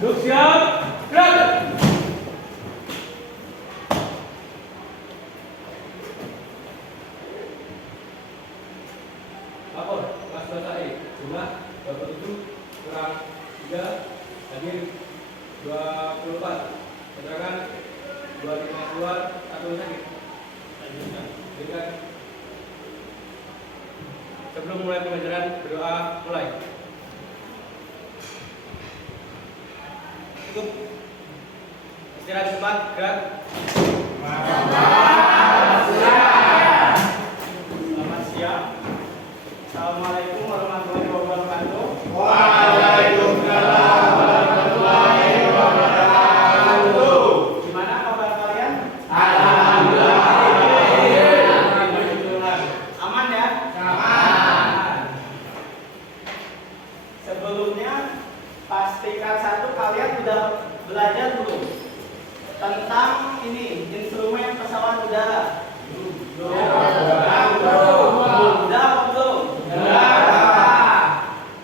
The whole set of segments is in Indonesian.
Duduk siap, gerak. Lapor, kelas 2 jumlah 27 kurang 3, hadir 24. Keterangan 25 keluar, 1 sakit. Lanjutkan. Sebelum mulai pembelajaran, berdoa mulai. Cukup. Istirahat sebentar, gerak. Selamat siang. Assalamualaikum warahmatullahi wabarakatuh. Waalaikumsalam warahmatullahi wabarakatuh. Gimana kabar kalian? Alhamdulillah. Aman ya? Aman. Sebelumnya pas tingkat 1 kalian udah belajar belum tentang ini instrumen pesawat udara? Udah apa belum?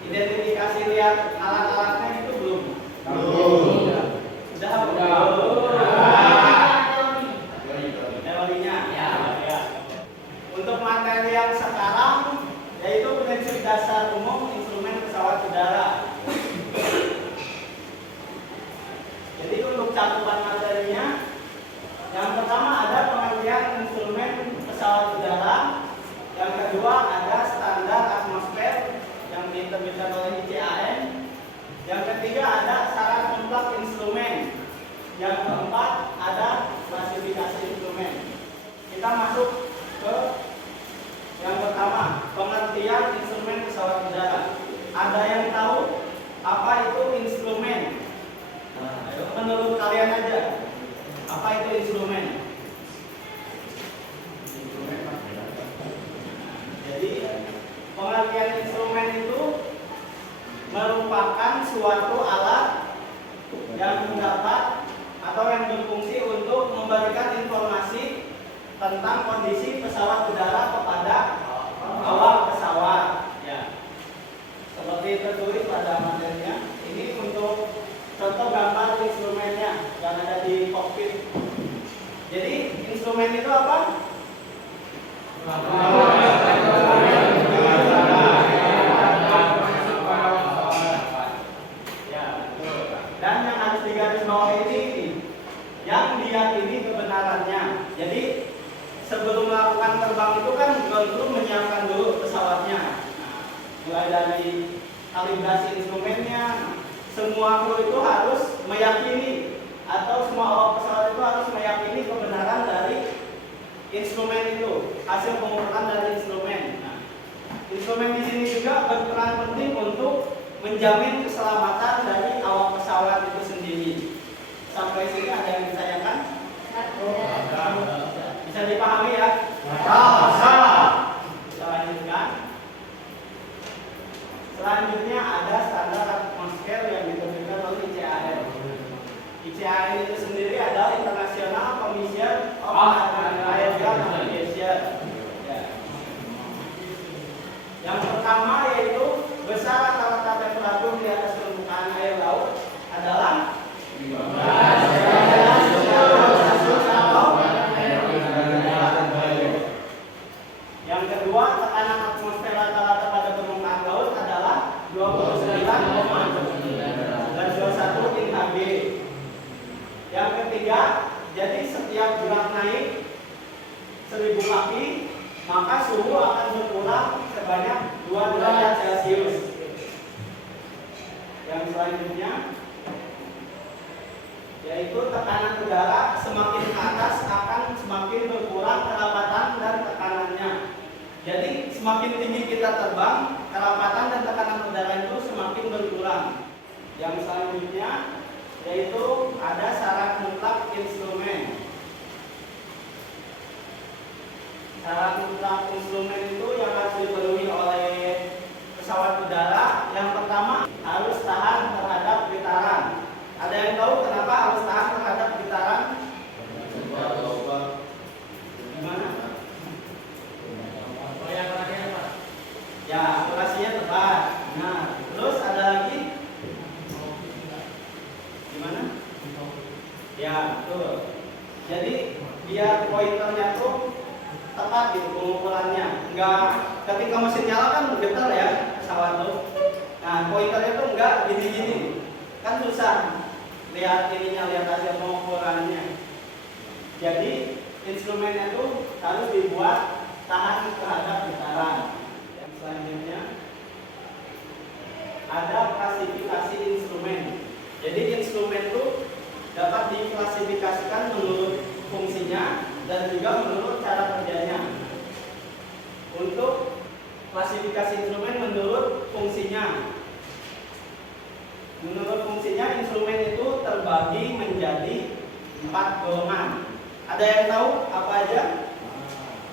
Identifikasi lihat alat-alatnya itu belum? Udah apa belum? Teorinya? Ya. Untuk materi yang sekarang yaitu prinsip dasar umum instrumen pesawat udara. Jadi untuk cakupan materinya, yang pertama ada pengertian instrumen pesawat udara, yang kedua ada standar atmosfer yang diterbitkan oleh ICAN, yang ketiga ada syarat mutlak instrumen, yang keempat ada klasifikasi instrumen. Kita masuk ke yang pertama, pengertian instrumen pesawat udara. Ada yang tahu apa itu instrumen? Menurut kalian aja, apa itu instrumen? Jadi pengertian instrumen itu merupakan suatu alat yang mendapat atau yang berfungsi untuk memberikan informasi tentang kondisi pesawat udara kepada awak pesawat. Ya, seperti tertulis pada materinya. Ini untuk contoh gambar instrumennya yang ada di kokpit. Jadi instrumen itu apa? Ya, betul. Dan yang harus digarisbawahi ini yang diyakini kebenarannya. Jadi sebelum melakukan terbang itu kan kru menyiapkan dulu pesawatnya. Nah, mulai dari kalibrasi instrumennya. Semua kru itu harus meyakini atau semua awak pesawat itu harus meyakini kebenaran dari instrumen itu, hasil pengukuran dari instrumen. Nah, instrumen di sini juga berperan penting untuk menjamin keselamatan dari awak pesawat itu sendiri. Sampai sini ada yang ditanyakan? Bisa dipahami ya? Kita lanjutkan. Selanjutnya ada standar atmosfer yang diterbitkan oleh ICAN. ICAN itu sendiri adalah International Commission of Aviation Navigation. Ya. Yang pertama yaitu besar rata-rata temperatur di atas permukaan air laut adalah 15 Celcius atau yang kedua, tekanan atmosfer rata-rata pada permukaan laut adalah 29,921 inhb. Yang ketiga, jadi setiap gerak naik 1000 kaki, maka suhu akan berkurang sebanyak 2 derajat Celcius. Yang selanjutnya yaitu tekanan udara semakin ke atas akan semakin berkurang kerapatan dan tekanannya. Jadi semakin tinggi kita terbang, kerapatan dan tekanan udara itu semakin berkurang. Yang selanjutnya yaitu ada syarat mutlak instrumen. Syarat mutlak instrumen itu yang harus dipenuhi oleh pesawat udara. Yang pertama harus tahan terhadap getaran. Ada yang tahu kenapa harus tahan terhadap getaran? Gimana? Ya, akurasinya tepat. Nah, terus ada lagi biar pointernya tuh tepat gitu pengukurannya. Enggak ketika mesin nyala kan getar ya pesawat tuh. Nah pointernya tuh enggak gini-gini, kan susah lihat ininya, lihat hasil pengukurannya. Jadi instrumennya tuh harus dibuat tahan terhadap getaran. Yang selanjutnya ada klasifikasi instrumen. Jadi instrumen itu dapat diklasifikasikan menurut fungsinya dan juga menurut cara kerjanya. Untuk klasifikasi instrumen menurut fungsinya. Menurut fungsinya instrumen itu terbagi menjadi 4 golongan. Ada yang tahu apa aja?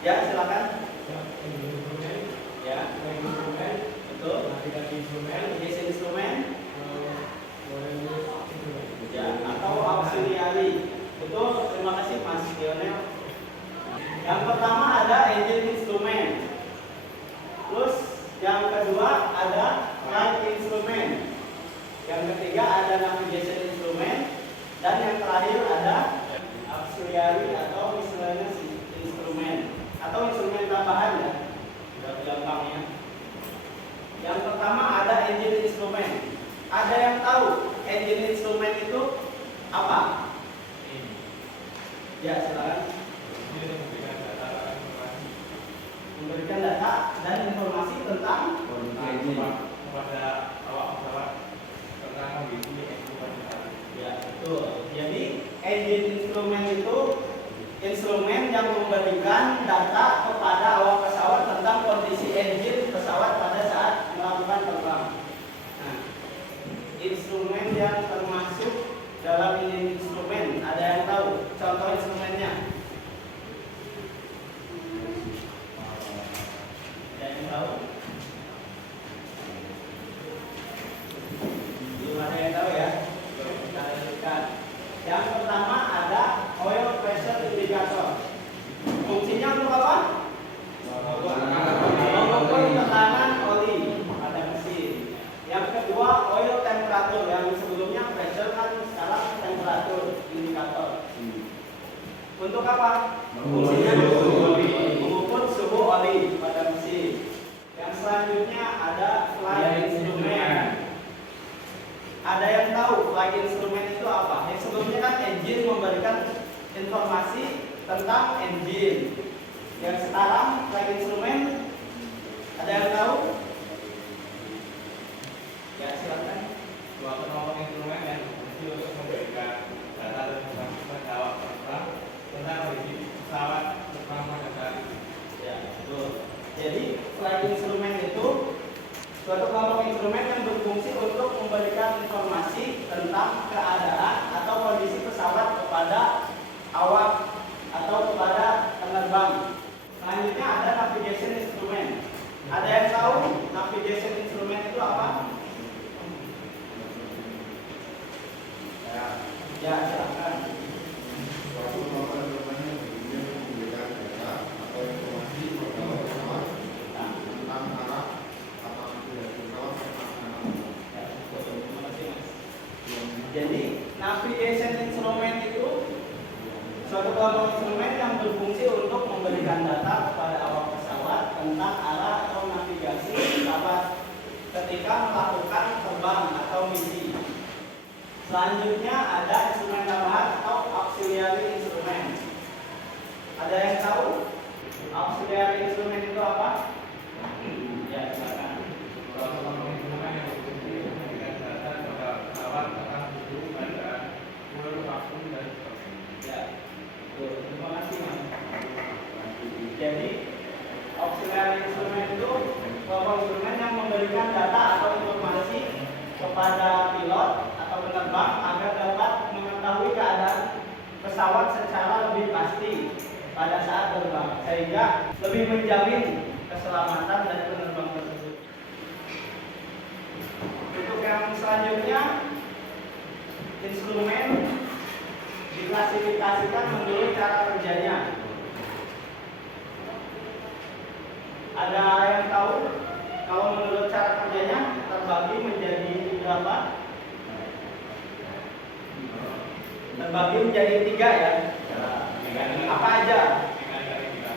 Ya, silakan. Ya, betul. Navigasi instrumen, ya, atau auxiliary. Betul, terima kasih Mas Lionel. Yang pertama ada engine instrumen. Terus yang kedua ada flight instrument. Yang ketiga ada navigation instrument. Dan yang terakhir ada auxiliary atau miscellaneous instrument atau instrumen tambahan ya. Sudah gampang ya. Yang pertama ada engine instrument. Ada yang tahu engine instrument itu apa? Ya, silakan. Memberikan data dan informasi tentang kepada awak pesawat tentang kondisi eksploitasi. ya, betul. Jadi engine instrument itu instrumen yang memberikan data kepada awak pesawat tentang kondisi engine pesawat pada saat melakukan terbang. Nah, instrumen yang termasuk dalam ini instrumen, ada yang tahu contoh instrumennya? Ada yang tahu? Belum ada yang tahu ya? Kita lanjutkan. Yang pertama ada oil pressure indicator. Fungsinya untuk apa? Mengukur tekanan oli pada mesin. Yang kedua oil temperature, yang sebelumnya pressure kan sekarang temperatur indikator. Untuk apa? Fungsinya mengukur suhu oli pada mesin. Yang selanjutnya ada flight instrument. Ada yang tahu flight instrument itu apa? Yang sebelumnya kan engine memberikan informasi tentang engine. Yang sekarang flight instrument, ada yang tahu? Ya, silakan. Suatu nomor instrumen yang berfungsi untuk memberikan data dan informasi kepada awak terbang tentang kondisi pesawat terbang pada saat itu. Ya, betul. Jadi flight instrument itu suatu kelompok instrumen yang berfungsi untuk memberikan informasi tentang keadaan atau kondisi pesawat kepada awak atau kepada penerbang. Selanjutnya ada navigation instrument. Ada yang tahu navigation instrument itu apa? Ya, silakan. Suatu kelompok instrumen yang berfungsi untuk memberikan data atau informasi kepada awak pesawat tentang arah atau akselerasi pesawat serta tekanan pesawat. Ya, betul. Terima kasih, Mas. Jadi navigation instrument itu suatu kelompok instrumen yang berfungsi untuk memberikan data kepada awak pesawat tentang arah atau navigasi pesawat ketika melakukan terbang atau misi. Selanjutnya ada instrumen tambahan atau auxiliary instrument. Ada yang tahu auxiliary instrument itu apa? Ya, silakan. Suatu nomor instrumen yang berfungsi untuk memberikan data kepada pesawat tentang suhu, keadaan, fuel, waktu dan sebagainya. Ya, betul. Terima kasih, Mas. Jadi auxiliary instrument itu kelompok instrumen yang memberikan data atau informasi kepada pilot atau penerbang agar dapat mengetahui keadaan pesawat secara lebih pasti pada saat terbang, sehingga lebih menjamin keselamatan dari penerbang tersebut. Untuk yang selanjutnya, instrumen diklasifikasikan menurut cara kerjanya. Ada yang tahu kalau menurut cara kerjanya terbagi menjadi berapa? Terbagi menjadi 3 ya. Apa aja?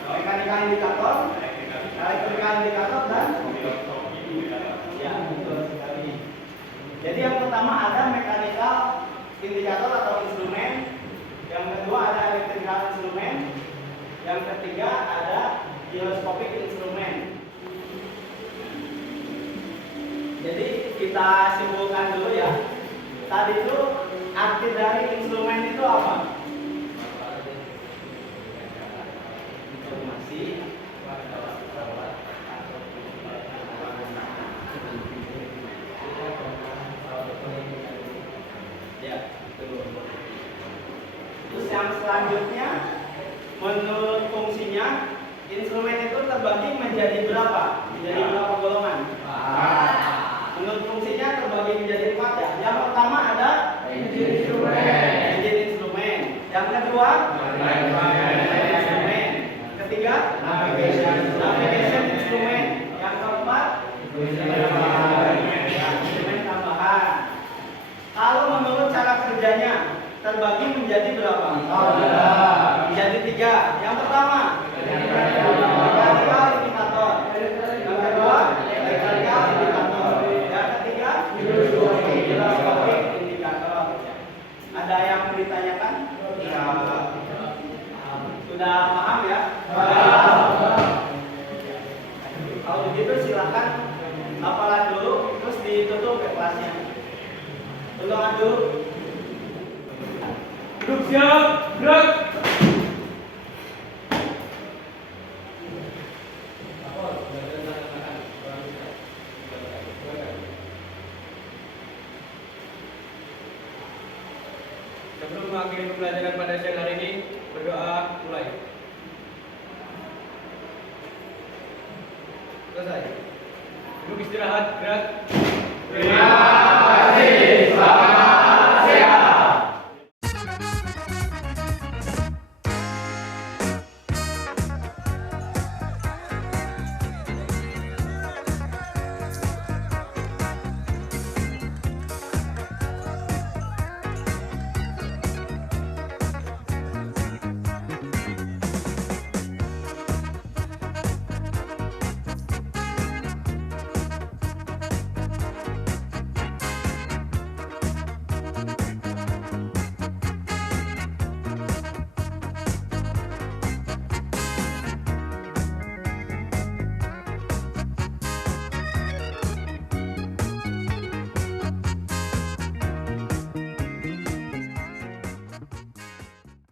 mekanikal indikator, Mekanikal indikator, elektrikal indikator dan mikroskopi indikator. ya betul sekali. Jadi yang pertama ada mekanikal indikator atau instrumen, yang kedua ada elektrikal instrumen, yang ketiga ada giroskopik instrumen. Jadi kita simpulkan dulu ya. Tadi itu arti dari instrumen itu apa? Informasi. Ya, betul. Terus yang selanjutnya, menurut fungsinya, instrumen itu terbagi menjadi berapa? Menjadi berapa golongan? Menurut fungsinya terbagi menjadi 4 ya. Yang pertama ada engine instrumen. Yang kedua instrumen. Ketiga navigation instrumen. Yang keempat instrumen tambahan. Kalau menurut cara kerjanya terbagi menjadi berapa? Menjadi 3. Yang pertama mechanical indikator. Yang kedua electrical indikator. Yang ketiga giroskopik indikator. Ada yang ditanyakan? Ya. Sudah paham ya? Kalau begitu silakan hafalan dulu terus ditutup ke kelasnya. Ulangan dulu. Duduk siap, gerak. Sebelum mengakhiri pembelajaran pada siang hari ini, berdoa mulai. Selesai. Duduk istirahat, gerak. Terima kasih. Selamat